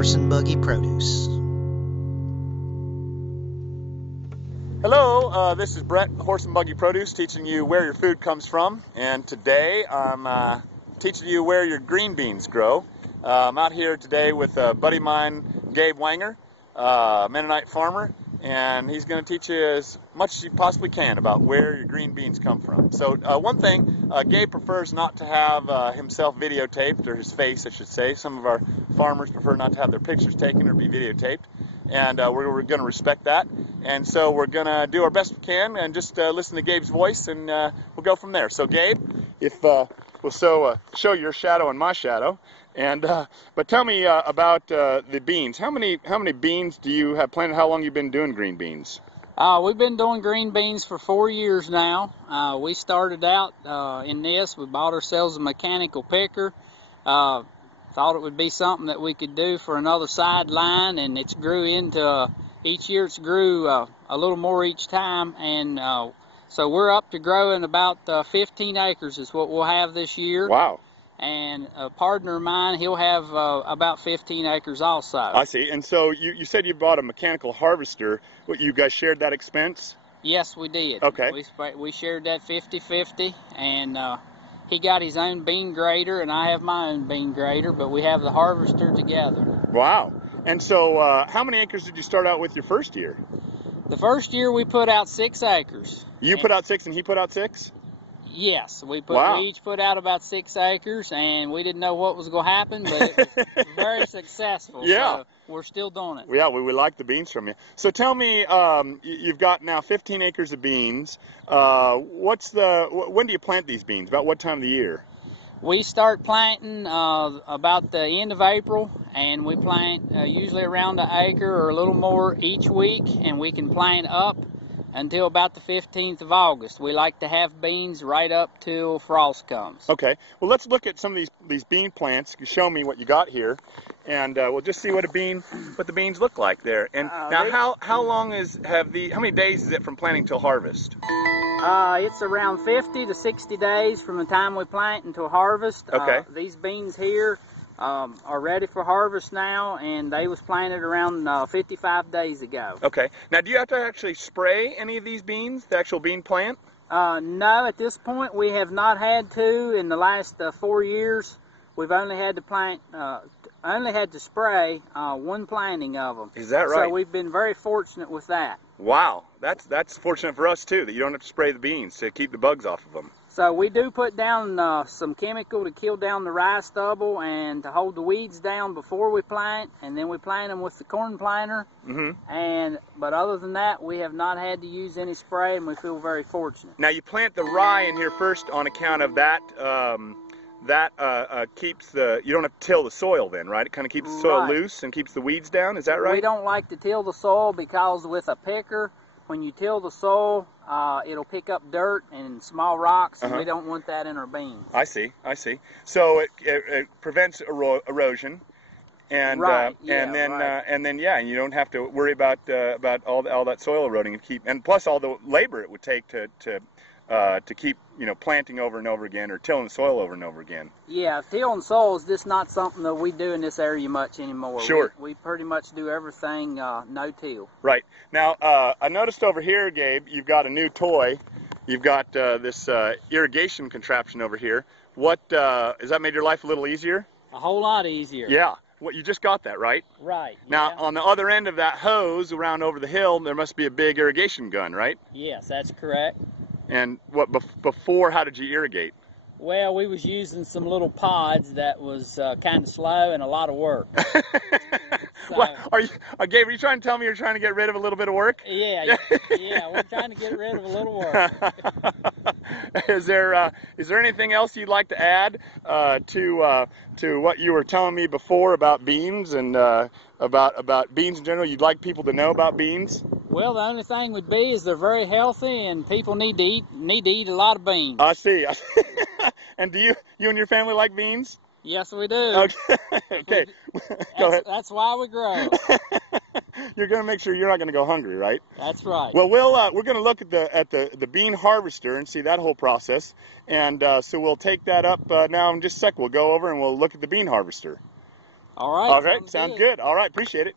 Horse and Buggy Produce. Hello, this is Brett, Horse and Buggy Produce, teaching you where your food comes from. And today I'm teaching you where your green beans grow. I'm out here today with a buddy of mine, Gabe Wenger, Mennonite farmer, and he's going to teach you as much as you possibly can about where your green beans come from. So one thing, Gabe prefers not to have himself videotaped, or his face I should say. Some of our farmers prefer not to have their pictures taken or be videotaped, and we're going to respect that. And so we're going to do our best we can and just listen to Gabe's voice, and we'll go from there. So Gabe, if we'll show your shadow and my shadow. And but tell me about the beans. How many beans do you have planted? How long you been doing green beans? We've been doing green beans for 4 years now. We started out in this. We bought ourselves a mechanical picker. Thought it would be something that we could do for another sideline, and it's grew into each year. It's grew a little more each time, and so we're up to growing about 15 acres is what we'll have this year. Wow. And a partner of mine, he'll have about 15 acres also. I see. And so you said you bought a mechanical harvester. What, you guys shared that expense? Yes, we did. Okay. We shared that 50-50, and he got his own bean grader, and I have my own bean grader, but we have the harvester together. Wow. And so how many acres did you start out with your first year? The first year we put out 6 acres. You put out 6 and he put out 6? Yes, we each put out about 6 acres, and we didn't know what was going to happen, but it was very successful. Yeah. So we're still doing it. Yeah, we like the beans from you. So tell me, you've got now 15 acres of beans. When do you plant these beans? About what time of the year? We start planting about the end of April, and we plant usually around an acre or a little more each week, and we can plant up until about the 15th of August. We like to have beans right up till frost comes. Okay. Well, let's look at some of these bean plants. You show me what you got here, and we'll just see what the beans look like there. And now, how many days is it from planting till harvest? It's around 50 to 60 days from the time we plant until harvest. Okay. These beans here are ready for harvest now, and they was planted around 55 days ago. Okay. Now, do you have to actually spray any of these beans, the actual bean plant? No, at this point we have not had to. In the last 4 years, we've only had to spray one planting of them. Is that right? So we've been very fortunate with that. Wow, that's fortunate for us too, that you don't have to spray the beans to keep the bugs off of them. So we do put down some chemical to kill down the rye stubble and to hold the weeds down before we plant, and then we plant them with the corn planter. But other than that, we have not had to use any spray, and we feel very fortunate. Now you plant the rye in here first on account of that. Keeps you don't have to till the soil then, right? It kind of keeps the soil loose and keeps the weeds down. Is that right? We don't like to till the soil because with a picker, when you till the soil, it'll pick up dirt and small rocks, and we don't want that in our beans. I see. So it prevents erosion, and and you don't have to worry about all that soil eroding, and plus all the labor it would take to keep planting over and over again, or tilling the soil over and over again. Yeah, tilling soil is just not something that we do in this area much anymore. Sure. We pretty much do everything no-till. Right. Now, I noticed over here, Gabe, you've got a new toy. You've got this irrigation contraption over here. Has that made your life a little easier? A whole lot easier. Yeah. You just got that, right? Right. Now, on the other end of that hose around over the hill, there must be a big irrigation gun, right? Yes, that's correct. And before, how did you irrigate? Well, we was using some little pods that was kind of slow and a lot of work. What, Gabe, are you trying to tell me you're trying to get rid of a little bit of work? Yeah, we're trying to get rid of a little work. Is there anything else you'd like to add to what you were telling me before about beans and about beans in general? You'd like people to know about beans? Well, the only thing would be is they're very healthy, and people need to eat a lot of beans. I see. And do you and your family like beans? Yes, we do. Okay. Go ahead. That's why we grow. You're going to make sure you're not going to go hungry, right? That's right. Well, we're going to look at the bean harvester and see that whole process, and so we'll take that up now in just a sec. We'll go over and we'll look at the bean harvester. All right. Okay, sounds good. All right, appreciate it.